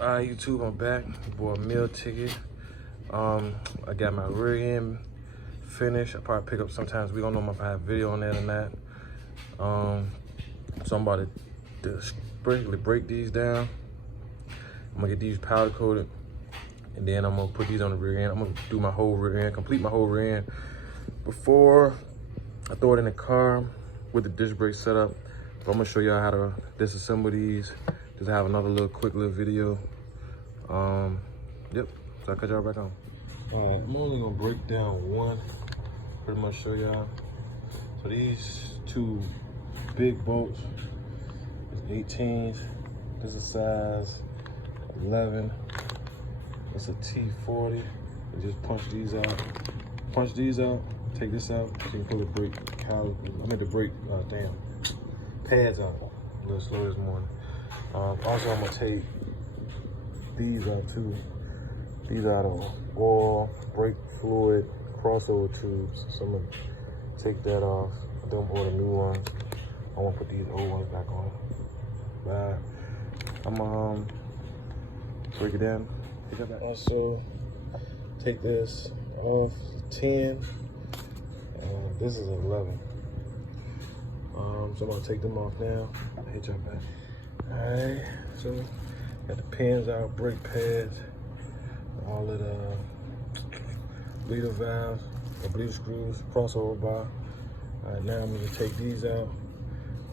Alright, YouTube, I'm back. Bought a meal ticket. I got my rear end finished. I probably pick up sometimes. We don't know if I have video on that or not. So I'm about to sprinkly break these down. I'm gonna get these powder coated, and then I'm gonna put these on the rear end. I'm gonna do my whole rear end, complete my whole rear end before I throw it in the car with the disc brake setup. So I'm gonna show y'all how to disassemble these. Just have another quick little video. Yep, so I'll cut y'all back on. All right, I'm only gonna break down one, pretty much show y'all. So these two big bolts is 18s. This is size 11. It's a T40. You just punch these out. Punch these out, take this out, so you can pull the brake the brake, pads out. A little slow this morning. Also, I'm gonna take these out too. These are the oil, brake fluid, crossover tubes. So I'm gonna take that off. Then order new ones. I wanna put these old ones back on. But I'm gonna break it down. Also, take this off 10. This is 11. So I'm gonna take them off now. I'll hit y'all back. All right, so got the pins out, brake pads, all of the bleeder valves, the bleeder screws, crossover bar. All right, now I'm gonna take these out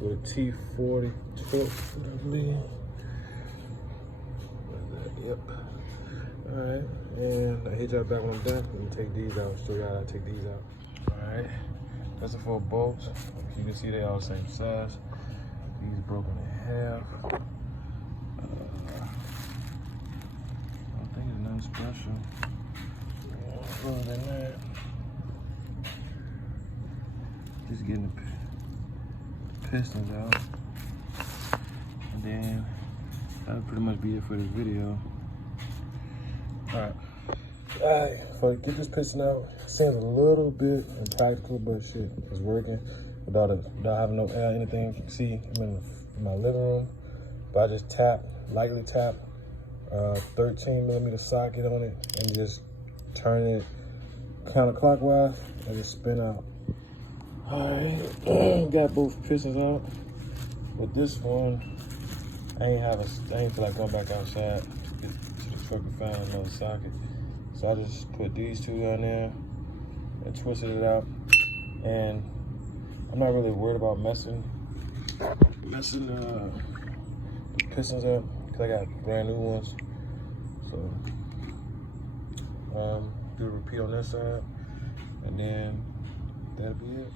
with a T40 tip, I believe. Yep. All right, and I hit y'all back when I'm done. Let me take these out, show y'all how to take these out. All right, that's the 4 bolts. You can see they all the same size. These broken in half. I don't think it's nothing special. Other than that, just getting the pistons out. And then that'll pretty much be it for this video. Alright, so to get this piston out, it seems a little bit impractical, but shit, it's working. Without having no air or anything. You can see I'm in my living room, but I just lightly tap 13mm socket on it and just turn it counterclockwise and just spin out. All right, got both pistons out, but this one, I ain't feel like going back outside to the truck and find another socket. So I just put these two on there and twisted it out, and I'm not really worried about messing the pistons up because I got brand new ones. So do a repeat on this side, and then that'll be it.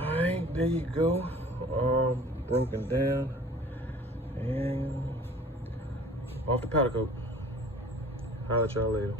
All right, there you go. Broken down and off the powder coat. I'll let y'all later.